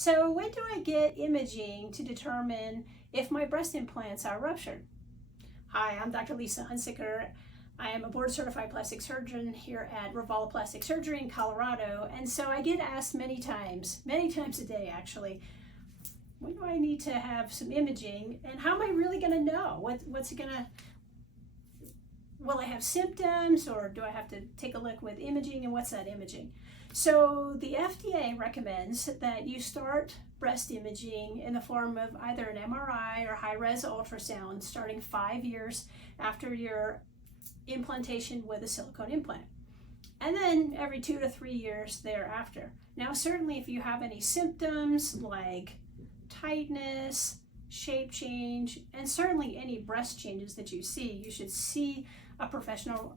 So when do I get imaging to determine if my breast implants are ruptured? Hi, I'm Dr. Lisa Hunsicker. I am a board certified plastic surgeon here at Revalla Plastic Surgery in Colorado. And so I get asked many times a day actually, when do I need to have some imaging and how am I really gonna know? What's it gonna, will I have symptoms or do I have to take a look with imaging and what's that imaging? So the FDA recommends that you start breast imaging in the form of either an MRI or high-res ultrasound starting 5 years after your implantation with a silicone implant. And then every 2 to 3 years thereafter. Now certainly if you have any symptoms like tightness, shape change, and certainly any breast changes that you see, you should see a professional,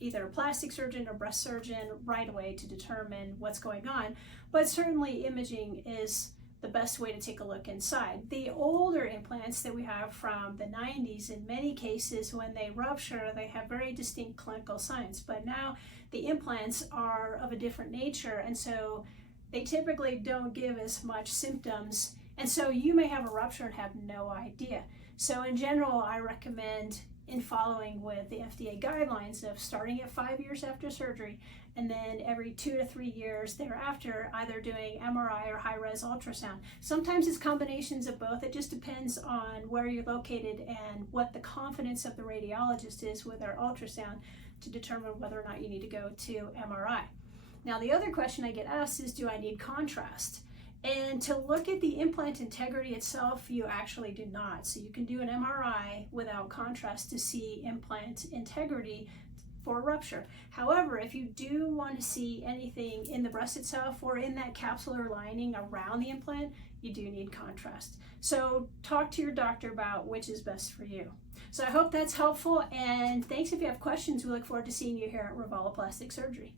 either a plastic surgeon or breast surgeon right away to determine what's going on. But certainly imaging is the best way to take a look inside. The older implants that we have from the 90s, in many cases when they rupture, they have very distinct clinical signs. But now the implants are of a different nature, and so they typically don't give as much symptoms. And so you may have a rupture and have no idea. So in general, I recommend in following with the FDA guidelines of starting at 5 years after surgery and then every 2 to 3 years thereafter, either doing MRI or high-res ultrasound. Sometimes it's combinations of both. It just depends on where you're located and what the confidence of the radiologist is with our ultrasound to determine whether or not you need to go to MRI. Now, the other question I get asked is, do I need contrast? And to look at the implant integrity itself, you actually do not. So you can do an MRI without contrast to see implant integrity for rupture. However, if you do want to see anything in the breast itself or in that capsular lining around the implant, you do need contrast. So talk to your doctor about which is best for you. So I hope that's helpful, and thanks. If you have questions, we look forward to seeing you here at Revalla Plastic Surgery.